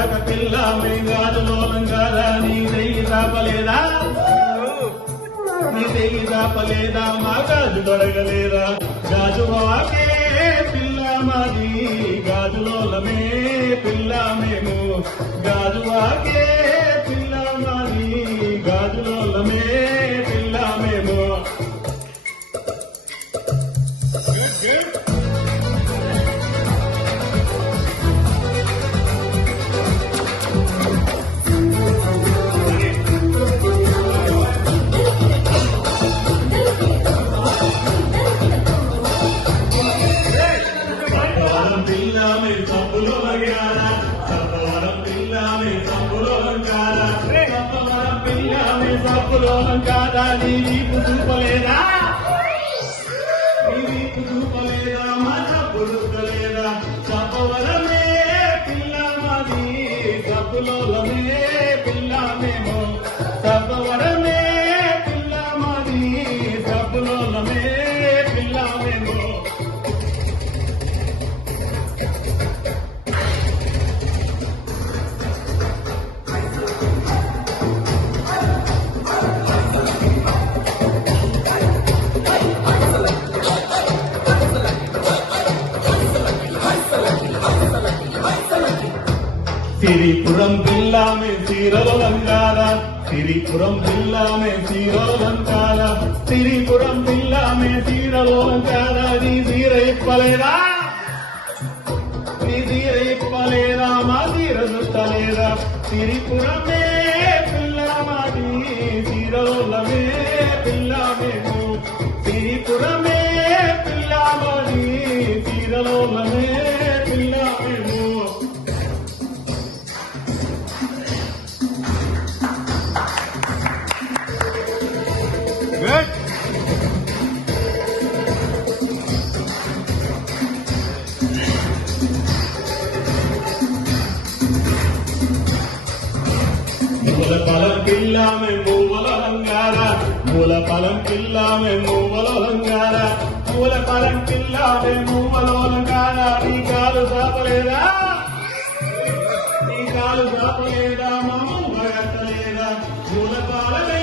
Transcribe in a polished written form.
కాక పిల్ల మీ గాజులోలం కాదా నీ చెయ్యి తాపలేదా నీ చెయ్యి తాపలేదా మా గాజు దొరకలేదా గాజువాకే పిల్ల మాది గాజులోలమే పిల్ల మేము గాజువాకే పిల్ల మాది గాజులోలమే పిల్ల మేము కాదా నీ వీపు చూపలేదా నీ వీపు చూపలేదా మా చప్పుడులేదా చప్పవరమే పిల్ల మాది చప్పులోలమే పిల్ల మేము చప్పవరమే పిల్ల మాది చప్పులోలమే పిల్ల మేము సిరిపురం పిల్ల మే చీరలు లంగారా సిరిపురం పిల్ల మే చీరలు లంగారా సిరిపురం పిల్ల మే చీరలు లంగారా నీ చీర ఇప్పలేదా నీ చీర ఇప్పలేదా మా చీర చుట్టలేదా సిరిపురమే పిల్ల మాది చీరలోలమే పిల్ల మేము సిరిపురమే పిల్ల మాది చీరలోలమే పిల్ల మేము మూలపలం పిల్ల మేము మూలలంగారా మూలపలం పిల్ల మేము మూలలంగారా మూలపలం పిల్ల మేము మూలలంగారా నీ కాలు సాపలేదా నీ కాలు సాపలేదా మా ముంగట్టలేదా మూలపాలమే